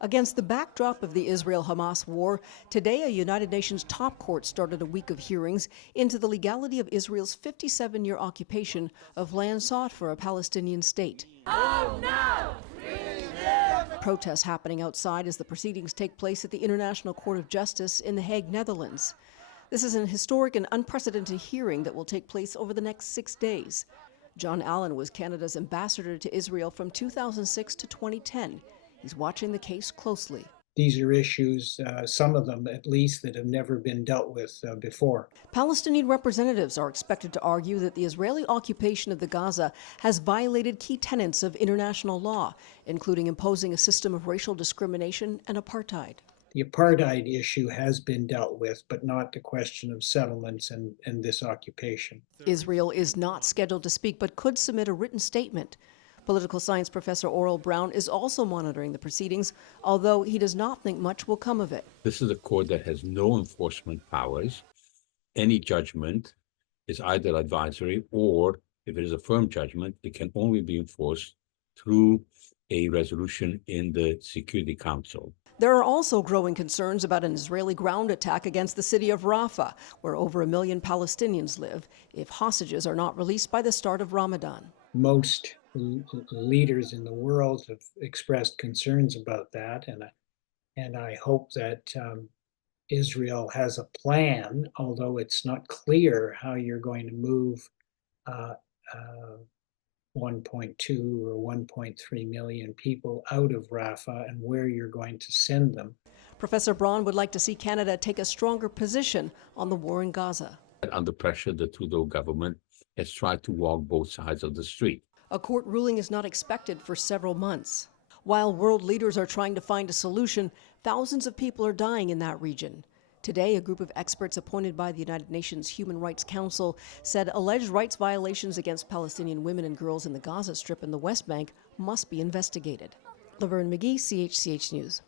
Against the backdrop of the Israel-Hamas war, today a United Nations top court started a week of hearings into the legality of Israel's 57-year occupation of land sought for a Palestinian state. Oh, no! Protests happening outside as the proceedings take place at the International Court of Justice in The Hague, Netherlands. This is an historic and unprecedented hearing that will take place over the next 6 days. John Allen was Canada's ambassador to Israel from 2006 to 2010. He's watching the case closely. These are issues, some of them at least, that have never been dealt with before. Palestinian representatives are expected to argue that the Israeli occupation of the Gaza has violated key tenets of international law, including imposing a system of racial discrimination and apartheid. The apartheid issue has been dealt with, but not the question of settlements and this occupation. Israel is not scheduled to speak, but could submit a written statement. Political science professor Oral Brown is also monitoring the proceedings, although he does not think much will come of it. This is a court that has no enforcement powers. Any judgment is either advisory or, if it is a firm judgment, it can only be enforced through a resolution in the Security Council. There are also growing concerns about an Israeli ground attack against the city of Rafah, where over 1 million Palestinians live, if hostages are not released by the start of Ramadan. Most leaders in the world have expressed concerns about that, and I hope that Israel has a plan, although it's not clear how you're going to move 1.2 or 1.3 million people out of Rafah and where you're going to send them. Professor Braun would like to see Canada take a stronger position on the war in Gaza. Under pressure, the Trudeau government has tried to walk both sides of the street. A court ruling is not expected for several months. While world leaders are trying to find a solution, thousands of people are dying in that region. Today, a group of experts appointed by the United Nations Human Rights Council said alleged rights violations against Palestinian women and girls in the Gaza Strip and the West Bank must be investigated. Laverne McGee, CHCH News.